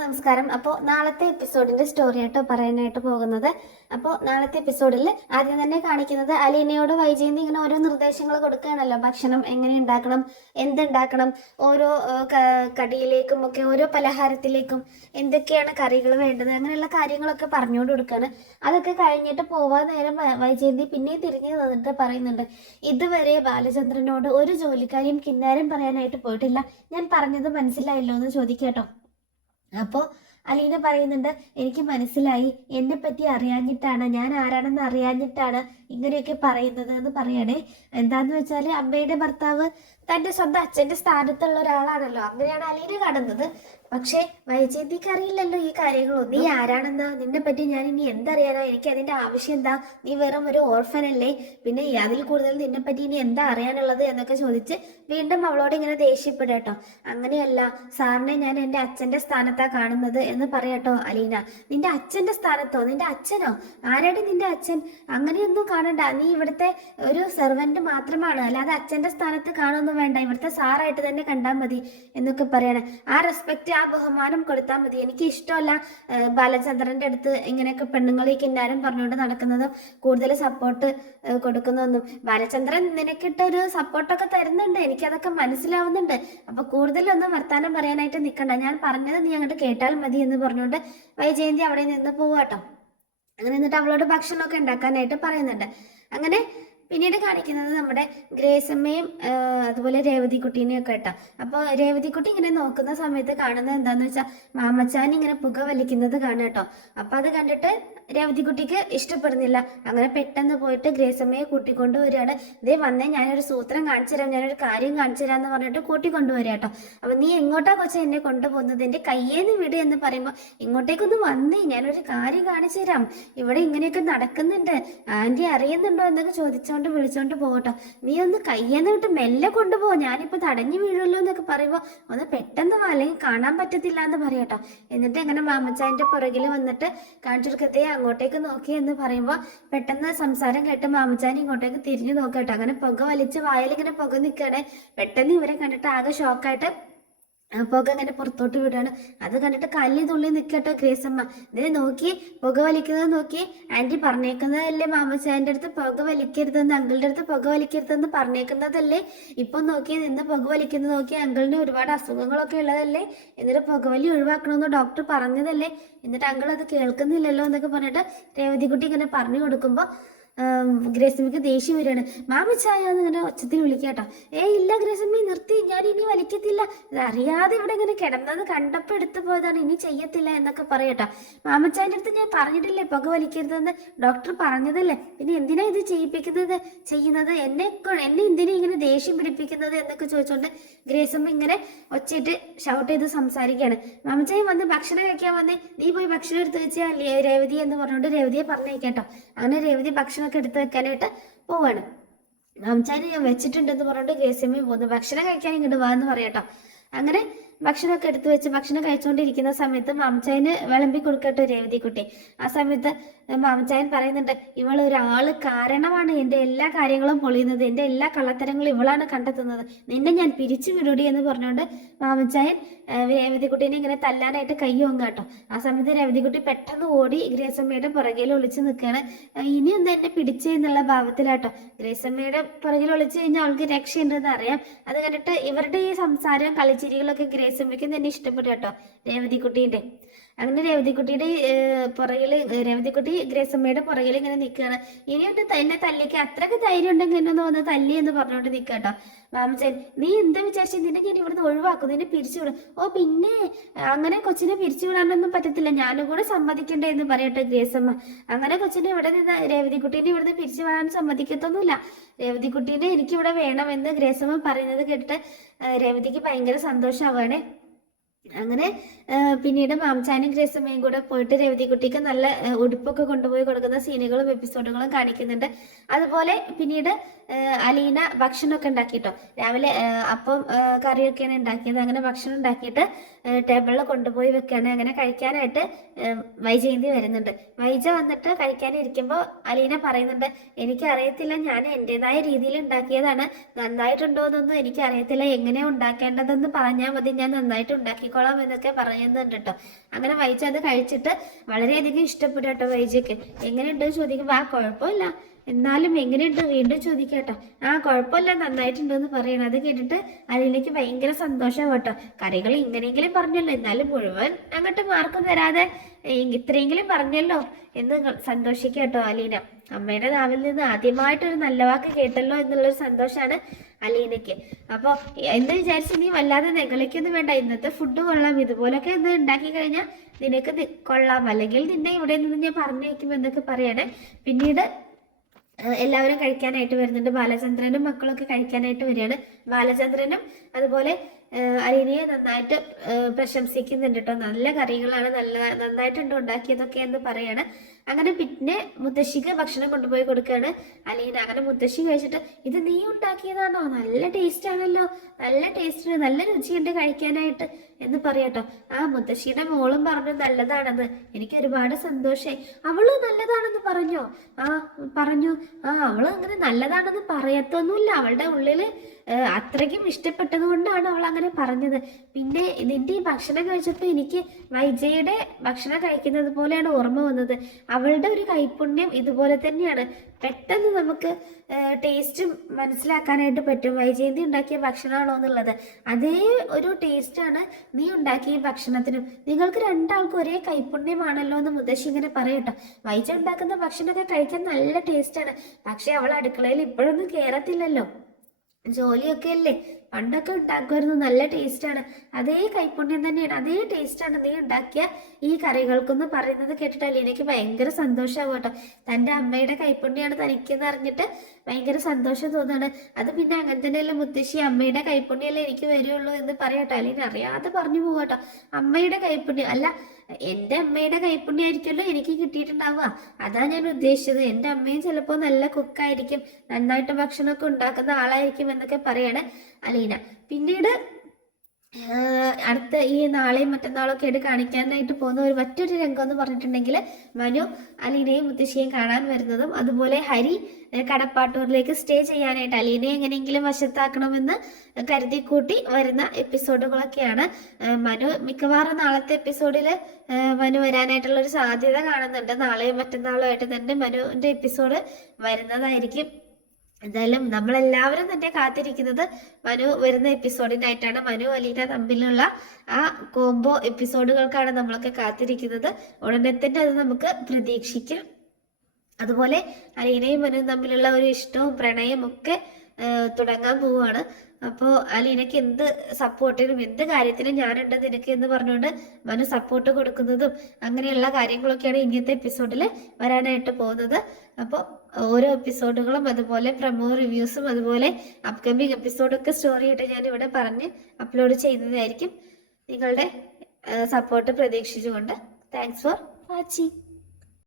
നമസ്കാരം. അപ്പോൾ നാളത്തെ എപ്പിസോഡിന്റെ സ്റ്റോറി ആയിട്ട് പറയാനായിട്ട് പോകുന്നത്. അപ്പോൾ നാളത്തെ എപ്പിസോഡിൽ ആദ്യം തന്നെ കാണിക്കുന്നത് അലീനയോട് വൈജയന്തി ഇങ്ങനെ ഓരോ നിർദ്ദേശങ്ങൾ കൊടുക്കുകയാണല്ലോ. ഭക്ഷണം എങ്ങനെ ഉണ്ടാക്കണം, എന്തുണ്ടാക്കണം, ഓരോ കടിയിലേക്കും ഒക്കെ ഓരോ പലഹാരത്തിലേക്കും എന്തൊക്കെയാണ് കറികൾ വേണ്ടത്, അങ്ങനെയുള്ള കാര്യങ്ങളൊക്കെ പറഞ്ഞുകൊണ്ട് കൊടുക്കുകയാണ്. അതൊക്കെ കഴിഞ്ഞിട്ട് പോവാൻ നേരം വൈജയന്തി പിന്നെയും തിരിഞ്ഞു നിന്നിട്ട് പറയുന്നുണ്ട്, ഇതുവരെ ബാലചന്ദ്രനോട് ഒരു ജോലിക്കാരിയും കിന്നാരം പറയാനായിട്ട് പോയിട്ടില്ല, ഞാൻ പറഞ്ഞത് മനസ്സിലായല്ലോ എന്ന് ചോദിക്കാട്ടോ. അപ്പോൾ അലീന പറയുന്നുണ്ട്, എനിക്ക് മനസ്സിലായി, എന്നെ പറ്റി അറിയാഞ്ഞിട്ടാണ്, ഞാൻ ആരാണെന്ന് അറിയാഞ്ഞിട്ടാണ് ഇങ്ങനെയൊക്കെ പറയുന്നത് എന്ന് പറയണേ. എന്താന്ന് വെച്ചാൽ അമ്മയുടെ ഭർത്താവ് തൻ്റെ സ്വന്തം അച്ഛൻ്റെ സ്ഥാനത്തുള്ള ഒരാളാണല്ലോ, അങ്ങനെയാണ് അലീന കാണുന്നത്. പക്ഷേ വൈജയന്തിക്ക് അറിയില്ലല്ലോ ഈ കാര്യങ്ങളൊന്നും. നീ ആരാണെന്നാ, നിന്നെ പറ്റി ഞാൻ ഇനി എന്തറിയാനാ, എനിക്ക് അതിൻ്റെ ആവശ്യം എന്താ, നീ വെറും ഒരു ഓർഫൻ അല്ലേ, പിന്നെ അതിൽ കൂടുതൽ നിന്നെ പറ്റി ഇനി എന്താ അറിയാനുള്ളത് എന്നൊക്കെ ചോദിച്ച് വീണ്ടും അവളോട് ഇങ്ങനെ ദേഷ്യപ്പെടട്ടോ. അങ്ങനെയല്ല സാറിനെ ഞാൻ എൻ്റെ അച്ഛൻ്റെ സ്ഥാനത്താണ് കാണുന്നത് എന്ന് പറയട്ടോ അലീന. നിന്റെ അച്ഛൻ്റെ സ്ഥാനത്തോ? നിന്റെ അച്ഛനോ? ആരാണ് നിന്റെ അച്ഛൻ? അങ്ങനെയൊന്നും കാണണ്ട, നീ ഇവിടുത്തെ ഒരു സെർവൻറ്റ് മാത്രമാണ്, അല്ലാതെ അച്ഛൻ്റെ സ്ഥാനത്ത് കാണുമൊന്നും വേണ്ട, ഇവിടുത്തെ സാറായിട്ട് തന്നെ കണ്ടാൽ മതി എന്നൊക്കെ പറയണേ. ആ റെസ്പെക്റ്റ്, ആ ബഹുമാനം കൊടുത്താൽ മതി. എനിക്ക് ഇഷ്ടമല്ല ബാലചന്ദ്രന്റെ അടുത്ത് ഇങ്ങനെയൊക്കെ പെണ്ണുങ്ങളെ കിന്നാരം പറഞ്ഞുകൊണ്ട് നടക്കുന്നതും കൂടുതൽ സപ്പോർട്ട് കൊടുക്കുന്നതൊന്നും. ബാലചന്ദ്രൻ നിനക്കിട്ട ഒരു സപ്പോർട്ടൊക്കെ തരുന്നുണ്ട്, എനിക്കതൊക്കെ മനസ്സിലാവുന്നുണ്ട്. അപ്പൊ കൂടുതലൊന്നും വർത്താനം പറയാനായിട്ട് നിൽക്കണ്ട, ഞാൻ പറഞ്ഞത് നീ അങ്ങോട്ട് കേട്ടാൽ മതി എന്ന് പറഞ്ഞുകൊണ്ട് വൈജയന്തി അവിടെ നിന്ന് പോവാട്ടോ. അങ്ങനെ എന്നിട്ട് അവളോട് ഭക്ഷണമൊക്കെ ഉണ്ടാക്കാനായിട്ട് പറയുന്നുണ്ട്. അങ്ങനെ പിന്നീട് കാണിക്കുന്നത് നമ്മുടെ ഗ്രേസമ്മയും അതുപോലെ രേവതിക്കുട്ടീനെയും ഒക്കെ കേട്ടോ. അപ്പോൾ രേവതിക്കുട്ടി ഇങ്ങനെ നോക്കുന്ന സമയത്ത് കാണുന്നത് എന്താന്ന് വെച്ചാൽ മാമച്ചാൻ ഇങ്ങനെ പുക വലിക്കുന്നത് കാണാം കേട്ടോ. അപ്പം അത് കണ്ടിട്ട് രേവതിക്കുട്ടിക്ക് ഇഷ്ടപ്പെടുന്നില്ല. അങ്ങനെ പെട്ടെന്ന് പോയിട്ട് ഗ്രേസമ്മയെ കൂട്ടിക്കൊണ്ട് വരികയാണ്. ഇതേ വന്നേ, ഞാനൊരു സൂത്രം കാണിച്ചു തരാം, ഞാനൊരു കാര്യം കാണിച്ചു തരാം എന്ന് പറഞ്ഞിട്ട് കൂട്ടിക്കൊണ്ടുവരിക കേട്ടോ. അപ്പം നീ എങ്ങോട്ടാ കൊച്ചെ എന്നെ കൊണ്ടുപോകുന്നത്, എൻ്റെ കയ്യേന്ന് വിട് എന്ന് പറയുമ്പോൾ ഇങ്ങോട്ടേക്കൊന്ന് വന്നേ, ഞാനൊരു കാര്യം കാണിച്ചു തരാം, ഇവിടെ ഇങ്ങനെയൊക്കെ നടക്കുന്നുണ്ട്, ആൻറ്റി അറിയുന്നുണ്ടോ എന്നൊക്കെ വിളിച്ചോണ്ട് പോകട്ടോ. നീ ഒന്ന് കയ്യെന്ന് വിട്ട് മെല്ലെ കൊണ്ടുപോകും, ഞാനിപ്പോൾ തടഞ്ഞു വീഴുമല്ലോ എന്നൊക്കെ പറയുമ്പോൾ ഒന്ന് പെട്ടെന്ന് വാ, അല്ലെങ്കിൽ കാണാൻ പറ്റത്തില്ല എന്ന് പറയട്ടോ. എന്നിട്ട് ഇങ്ങനെ മാമച്ചാൻ്റെ പുറകിൽ വന്നിട്ട് കാണിച്ചു കൊടുക്കത്തേ അങ്ങോട്ടേക്ക് നോക്കി എന്ന് പറയുമ്പോൾ പെട്ടെന്ന് സംസാരം കേട്ട് മാമച്ചാൻ ഇങ്ങോട്ടേക്ക് തിരിഞ്ഞു നോക്കട്ടോ. അങ്ങനെ പുക വലിച്ച് വായിലിങ്ങനെ പുക നിൽക്കണേ. പെട്ടെന്ന് ഇവരെ കണ്ടിട്ട് ആകെ ഷോക്കായിട്ട് പുക അങ്ങനെ പുറത്തോട്ട് വിടുകയാണ്. അത് കണ്ടിട്ട് കല്ലി തുള്ളി നിൽക്കട്ടോ ഗ്രേസമ്മ. ഇതേ നോക്കി, പുക വലിക്കുന്നത് നോക്കി, ആൻറ്റി പറഞ്ഞേക്കുന്നതല്ലേ മാമച്ചാൻ്റെ അടുത്ത് പുക വലിക്കരുതെന്ന്, അങ്കിളുടെ അടുത്ത് പുക വലിക്കരുതെന്ന് പറഞ്ഞേക്കുന്നതല്ലേ, ഇപ്പം നോക്കി നിന്ന് പുക വലിക്കുന്നത് നോക്കി, അങ്കിളിന് ഒരുപാട് അസുഖങ്ങളൊക്കെ ഉള്ളതല്ലേ, എന്നിട്ട് പുകവലി ഒഴിവാക്കണമെന്ന് ഡോക്ടർ പറഞ്ഞതല്ലേ, എന്നിട്ട് അങ്കിൾ അത് കേൾക്കുന്നില്ലല്ലോ എന്നൊക്കെ പറഞ്ഞിട്ട് രേവതിക്കുട്ടി ഇങ്ങനെ പറഞ്ഞു കൊടുക്കുമ്പോൾ ഗ്രേസമ്മയ്ക്ക് ദേഷ്യം വരികയാണ്. മാമച്ചായ എന്നിങ്ങനെ ഒച്ചത്തിൽ വിളിക്കാട്ടോ. ഇല്ല ഗ്രേസമ്മി, നിർത്തി, ഞാൻ ഇനി വലിക്കത്തില്ല, അറിയാതെ ഇവിടെ ഇങ്ങനെ കിടന്നത് കണ്ടപ്പോൾ എടുത്തു പോയതാണ്, ഇനി ചെയ്യത്തില്ല എന്നൊക്കെ പറയട്ടോ. മാമച്ചായൻ്റെ അടുത്ത് ഞാൻ പറഞ്ഞിട്ടില്ലേ പുക വലിക്കരുതെന്ന്, ഡോക്ടർ പറഞ്ഞതല്ലേ, പിന്നെ എന്തിനാ ഇത് ചെയ്യുന്നത്, എന്നെ എന്തിനാ ഇങ്ങനെ ദേഷ്യം പിടിപ്പിക്കുന്നത് എന്നൊക്കെ ചോദിച്ചുകൊണ്ട് ഗ്രേസമ്മ ഇങ്ങനെ ഒച്ചയിട്ട് ഷൗട്ട് ചെയ്ത് സംസാരിക്കുകയാണ്. മാമച്ചായ വന്ന് ഭക്ഷണം കഴിക്കാൻ വന്നേ, നീ പോയി ഭക്ഷണം എടുത്ത് വെച്ചാൽ രേവതി എന്ന് പറഞ്ഞുകൊണ്ട് രേവതിയെ പറഞ്ഞേക്കാട്ടോ. അങ്ങനെ രേവതി ഭക്ഷണമൊക്കെ എടുത്ത് വെക്കാനായിട്ട് പോവാണ്. മാമച്ചായന് ഞാൻ വെച്ചിട്ടുണ്ടെന്ന് പറഞ്ഞിട്ട് ഗ്രേസമ്മ പോകുന്നു. ഭക്ഷണം കഴിക്കാൻ ഇങ്ങോട്ട് വാ എന്ന് പറയട്ടോ. അങ്ങനെ ഭക്ഷണമൊക്കെ എടുത്തു വെച്ച് ഭക്ഷണം കഴിച്ചുകൊണ്ടിരിക്കുന്ന സമയത്ത് മാമച്ചായന് വിളമ്പി കൊടുക്കട്ടെ രേവതിക്കുട്ടി. ആ സമയത്ത് മാമച്ചായൻ പറയുന്നുണ്ട്, ഇവൾ ഒരാള് കാരണമാണ് എൻ്റെ എല്ലാ കാര്യങ്ങളും പൊളിയുന്നത്, എൻ്റെ എല്ലാ കള്ളത്തരങ്ങളും ഇവളാണ് കണ്ടെത്തുന്നത്, നിന്നെ ഞാൻ പിരിച്ചു വിടൂടി എന്ന് പറഞ്ഞുകൊണ്ട് മാമച്ചായൻ രേവതിക്കുട്ടീനെ ഇങ്ങനെ തല്ലാനായിട്ട് കൈ ഓങ്ങ കേട്ടോ. ആ സമയത്ത് രേവതിക്കുട്ടി പെട്ടെന്ന് ഓടി ഗ്രേസമ്മയുടെ പുറകിൽ ഒളിച്ച് നിൽക്കുകയാണ്. ഇനി എന്താ എന്നെ പിടിച്ചേ എന്നുള്ള ഭാവത്തിലാട്ടോ. ഗ്രേസമ്മയുടെ പുറകിൽ ഒളിച്ചു കഴിഞ്ഞാൽ അവൾക്ക് രക്ഷയുണ്ടെന്ന് അറിയാം. അത് കണ്ടിട്ട് ഇവരുടെ ഈ സംസാരം കളിച്ചിരികളൊക്കെ ഗ്രേസമ്മയ്ക്ക് തന്നെ ഇഷ്ടപ്പെട്ടു കേട്ടോ രേവതിക്കുട്ടീൻ്റെ. അങ്ങനെ രേവതിക്കുട്ടിയുടെ പുറകിൽ രേവതിക്കുട്ടി ഗ്രേസമ്മയുടെ പുറകിൽ ഇങ്ങനെ നിൽക്കുകയാണ്. ഇനിയുണ്ട് എന്നെ തല്ലിക്ക്, അത്രയ്ക്ക് ധൈര്യം ഉണ്ടെങ്കിൽ എന്നൊന്ന് വന്ന് തല്ലി എന്ന് പറഞ്ഞുകൊണ്ട് നിൽക്കുക കേട്ടോ. മാമച്ചൻ, നീ എന്താ വിചാരിച്ചു, നിന്നെ ഞാൻ ഇവിടുന്ന് ഒഴിവാക്കും, നിന്നെ പിരിച്ചുവിടും. പിന്നെ അങ്ങനെ കൊച്ചിനെ പിരിച്ചുവിടാനൊന്നും പറ്റത്തില്ല, ഞാനും കൂടെ സമ്മതിക്കണ്ടേ എന്ന് പറയട്ടെ ഗ്രേസമ്മ. അങ്ങനെ കൊച്ചിനെ ഇവിടെ നിന്ന് രേവതിക്കുട്ടീനെ ഇവിടുന്ന് പിരിച്ചു വിടാൻ സമ്മതിക്കത്തൊന്നുമില്ല, രേവതിക്കുട്ടീനെ എനിക്കിവിടെ വേണമെന്ന് ഗ്രേസമ്മ പറയുന്നത് കേട്ടിട്ട് രേവതിക്ക് ഭയങ്കര സന്തോഷമാവാണേ. അങ്ങനെ പിന്നീട് മാമച്ചാനും ഗ്രേസമ്മയും കൂടെ പോയിട്ട് രേവതിക്കുട്ടിക്ക് നല്ല ഉടുപ്പൊക്കെ കൊണ്ടുപോയി കൊടുക്കുന്ന സീനുകളും എപ്പിസോഡുകളും കാണിക്കുന്നുണ്ട്. അതുപോലെ പിന്നീട് അലീന ഭക്ഷണമൊക്കെ ഉണ്ടാക്കിട്ടോ. രാവിലെ അപ്പം കറിയൊക്കെയാണ് ഉണ്ടാക്കിയത്. അങ്ങനെ ഭക്ഷണം ഉണ്ടാക്കിയിട്ട് ടേബിളിൽ കൊണ്ടുപോയി വെക്കുകയാണ്. അങ്ങനെ കഴിക്കാനായിട്ട് വൈജയന്തി വരുന്നുണ്ട്. വൈജ വന്നിട്ട് കഴിക്കാനിരിക്കുമ്പോൾ അലീന പറയുന്നുണ്ട്, എനിക്കറിയത്തില്ല, ഞാൻ എൻ്റെതായ രീതിയിൽ ഉണ്ടാക്കിയതാണ്, നന്നായിട്ടുണ്ടോ എന്നൊന്നും എനിക്കറിയത്തില്ല, എങ്ങനെയാണ് ഉണ്ടാക്കേണ്ടതെന്ന് പറഞ്ഞാൽ മതി, ഞാൻ നന്നായിട്ട് ഉണ്ടാക്കി നോക്കിക്കോളാം എന്നൊക്കെ പറയുന്നുണ്ട് കേട്ടോ. അങ്ങനെ വൈജ അത് കഴിച്ചിട്ട് വളരെയധികം ഇഷ്ടപ്പെട്ടു കേട്ടോ വൈജയ്ക്ക്. എങ്ങനെയുണ്ട് ചോദിക്കുമ്പോൾ ആ കുഴപ്പമില്ല, എന്നാലും എങ്ങനെയുണ്ട് വീണ്ടും ചോദിക്കട്ടോ. ആ കുഴപ്പമില്ല, നന്നായിട്ടുണ്ടെന്ന് പറയണം. അത് കേട്ടിട്ട് അലീനയ്ക്ക് ഭയങ്കര സന്തോഷം കേട്ടോ. കറികൾ ഇങ്ങനെയെങ്കിലും പറഞ്ഞല്ലോ, എന്നാലും മുഴുവൻ അങ്ങോട്ട് മാർക്കും തരാതെ ഇത്രയെങ്കിലും പറഞ്ഞല്ലോ എന്ന് സന്തോഷിക്കട്ടോ അലീന. അമ്മയുടെ നാവിൽ നിന്ന് ആദ്യമായിട്ടൊരു നല്ല വാക്ക് കേട്ടല്ലോ എന്നുള്ളൊരു സന്തോഷമാണ് അലീനയ്ക്ക്. അപ്പോൾ എന്ന് വിചാരിച്ച് നീ വല്ലാതെ നെകളിക്കൊന്നും വേണ്ട, ഇന്നത്തെ ഫുഡ് കൊള്ളാം, ഇതുപോലൊക്കെ ഒന്ന് ഉണ്ടാക്കി കഴിഞ്ഞാൽ നിനക്ക് കൊള്ളാം, അല്ലെങ്കിൽ നിന്നെ ഇവിടെ നിന്ന് ഞാൻ പറഞ്ഞേക്കും എന്നൊക്കെ പറയണേ. പിന്നീട് എല്ലാവരും കഴിക്കാനായിട്ട് വരുന്നുണ്ട്. ബാലചന്ദ്രനും മക്കളൊക്കെ കഴിക്കാനായിട്ട് വരികയാണ്. ബാലചന്ദ്രനും അതുപോലെ അലീനയെ നന്നായിട്ട് പ്രശംസിക്കുന്നുണ്ട് കേട്ടോ. നല്ല കറികളാണ്, നന്നായിട്ടുണ്ട് ഉണ്ടാക്കിയതൊക്കെ എന്ന് പറയാണ്. അങ്ങനെ പിന്നെ മുത്തശ്ശിക്ക് ഭക്ഷണം കൊണ്ടുപോയി കൊടുക്കുകയാണ് അലീന. അങ്ങനെ മുത്തശ്ശി കഴിച്ചിട്ട് ഇത് നീ ഉണ്ടാക്കിയതാണോ, നല്ല ടേസ്റ്റ് ആണല്ലോ, നല്ല ടേസ്റ്റ്, നല്ല രുചിയുണ്ട് കഴിക്കാനായിട്ട് എന്ന് പറയാട്ടോ. ആ മുത്തശ്ശിയുടെ മോളും പറഞ്ഞു നല്ലതാണെന്ന്. എനിക്ക് ഒരുപാട് സന്തോഷമായി. അവള് നല്ലതാണെന്ന് പറഞ്ഞോ? ആ പറഞ്ഞു. അവള് അങ്ങനെ നല്ലതാണെന്ന് പറയത്തൊന്നുമില്ല, അവളുടെ ഉള്ളില് അത്രയ്ക്കും ഇഷ്ടപ്പെട്ടത് കൊണ്ടാണ് അവൾ അങ്ങനെ പറഞ്ഞത്. പിന്നെ നിന്റെ ഈ ഭക്ഷണം കഴിച്ചപ്പോൾ എനിക്ക് വൈജയുടെ ഭക്ഷണം കഴിക്കുന്നത് പോലെയാണ് ഓർമ്മ വന്നത്. അവളുടെ ഒരു കൈപുണ്യം ഇതുപോലെ തന്നെയാണ്, പെട്ടെന്ന് നമുക്ക് ടേസ്റ്റ് മനസ്സിലാക്കാനായിട്ട് പറ്റും വൈജയന്തി ഉണ്ടാക്കിയ ഭക്ഷണമാണോ എന്നുള്ളത്. അതേ ഒരു ടേസ്റ്റാണ് നീ ഉണ്ടാക്കിയ ഭക്ഷണത്തിനും. നിങ്ങൾക്ക് രണ്ടാൾക്കും ഒരേ കൈപുണ്യമാണല്ലോ എന്ന് മുത്തശ്ശി ഇങ്ങനെ പറയട്ടോ. വൈജ ഉണ്ടാക്കുന്ന ഭക്ഷണമൊക്കെ കഴിക്കാൻ നല്ല ടേസ്റ്റാണ്, പക്ഷെ അവൾ അടുക്കളയിൽ ഇപ്പോഴൊന്നും കയറത്തില്ലല്ലോ, ജോലിയൊക്കെ അല്ലേ. പണ്ടൊക്കെ ഉണ്ടാക്കുമായിരുന്നു, നല്ല ടേസ്റ്റാണ്, അതേ കൈപുണ്യം തന്നെയാണ്, അതേ ടേസ്റ്റാണ് നീ ഉണ്ടാക്കിയ ഈ കറികൾക്കെന്ന് പറയുന്നത് കേട്ടിട്ട് അലീനയ്ക്ക് ഭയങ്കര സന്തോഷമാകും കേട്ടോ. തൻ്റെ അമ്മയുടെ കൈപുണ്യമാണ് തനിക്കെന്ന് അറിഞ്ഞിട്ട് ഭയങ്കര സന്തോഷം തോന്നുകയാണ്. അത് പിന്നെ അങ്ങനെ തന്നെയല്ലേ മുത്തശ്ശി, അമ്മയുടെ കൈപുണ്യമല്ലേ എനിക്ക് വരുള്ളൂ എന്ന് പറയട്ടോ. അലീന അറിയാതെ പറഞ്ഞു പോകട്ടോ, അമ്മയുടെ കൈപുണ്യം അല്ല, എൻ്റെ അമ്മയുടെ കൈപ്പുണ്യമായിരിക്കുമല്ലോ എനിക്ക് കിട്ടിയിട്ടുണ്ടാവുക, അതാ ഞാൻ ഉദ്ദേശിച്ചത്. എൻ്റെ അമ്മയും ചിലപ്പോൾ നല്ല കുക്കായിരിക്കും, നന്നായിട്ട് ഭക്ഷണമൊക്കെ ഉണ്ടാക്കുന്ന ആളായിരിക്കും എന്നൊക്കെ പറയാണ് അലീന. പിന്നീട് അടുത്ത ഈ നാളെയും മറ്റന്നാളൊക്കെ ആയിട്ട് കാണിക്കാനായിട്ട് പോകുന്ന മറ്റൊരു രംഗം എന്ന് പറഞ്ഞിട്ടുണ്ടെങ്കിൽ മനു അലീനയും മുത്തശ്ശിയും കാണാൻ വരുന്നതും, അതുപോലെ ഹരി കടപ്പാട്ടൂരിലേക്ക് സ്റ്റേ ചെയ്യാനായിട്ട് അലീനയെ എങ്ങനെയെങ്കിലും വശത്താക്കണമെന്ന് കരുതിക്കൂട്ടി വരുന്ന എപ്പിസോഡുകളൊക്കെയാണ്. മനു മിക്കവാറും നാളത്തെ എപ്പിസോഡിൽ മനു വരാനായിട്ടുള്ള ഒരു സാധ്യത കാണുന്നുണ്ട്. നാളെയും മറ്റന്നാളും ആയിട്ട് തന്നെ മനുവിൻ്റെ എപ്പിസോഡ് വരുന്നതായിരിക്കും. എന്തായാലും നമ്മളെല്ലാവരും തന്നെ കാത്തിരിക്കുന്നത് മനു വരുന്ന എപ്പിസോഡിനായിട്ടാണ്. മനു അലീന തമ്മിലുള്ള ആ കോംബോ എപ്പിസോഡുകൾക്കാണ് നമ്മളൊക്കെ കാത്തിരിക്കുന്നത്. ഉടനെ തന്നെ അത് നമുക്ക് പ്രതീക്ഷിക്കാം. അതുപോലെ അലീനയും മനുവും തമ്മിലുള്ള ഒരു ഇഷ്ടവും പ്രണയവും ഒക്കെ തുടങ്ങാൻ പോവുകയാണ്. അപ്പോൾ അലീനയ്ക്ക് എന്ത് സപ്പോർട്ടിനും എന്ത് കാര്യത്തിനും ഞാനുണ്ട് നിനക്ക് എന്ന് പറഞ്ഞുകൊണ്ട് മനു സപ്പോർട്ട് കൊടുക്കുന്നതും അങ്ങനെയുള്ള കാര്യങ്ങളൊക്കെയാണ് ഇന്നത്തെ എപ്പിസോഡിൽ വരാനായിട്ട് പോകുന്നത്. അപ്പോൾ ഓരോ എപ്പിസോഡുകളും അതുപോലെ പ്രമോ റിവ്യൂസും അതുപോലെ അപ്കമിങ് എപ്പിസോഡൊക്കെ സ്റ്റോറി ആയിട്ട് ഞാൻ ഇവിടെ പറഞ്ഞ് അപ്ലോഡ് ചെയ്യുന്നതായിരിക്കും. നിങ്ങളുടെ സപ്പോർട്ട് പ്രതീക്ഷിച്ചുകൊണ്ട് താങ്ക്സ് ഫോർ വാച്ചിങ്.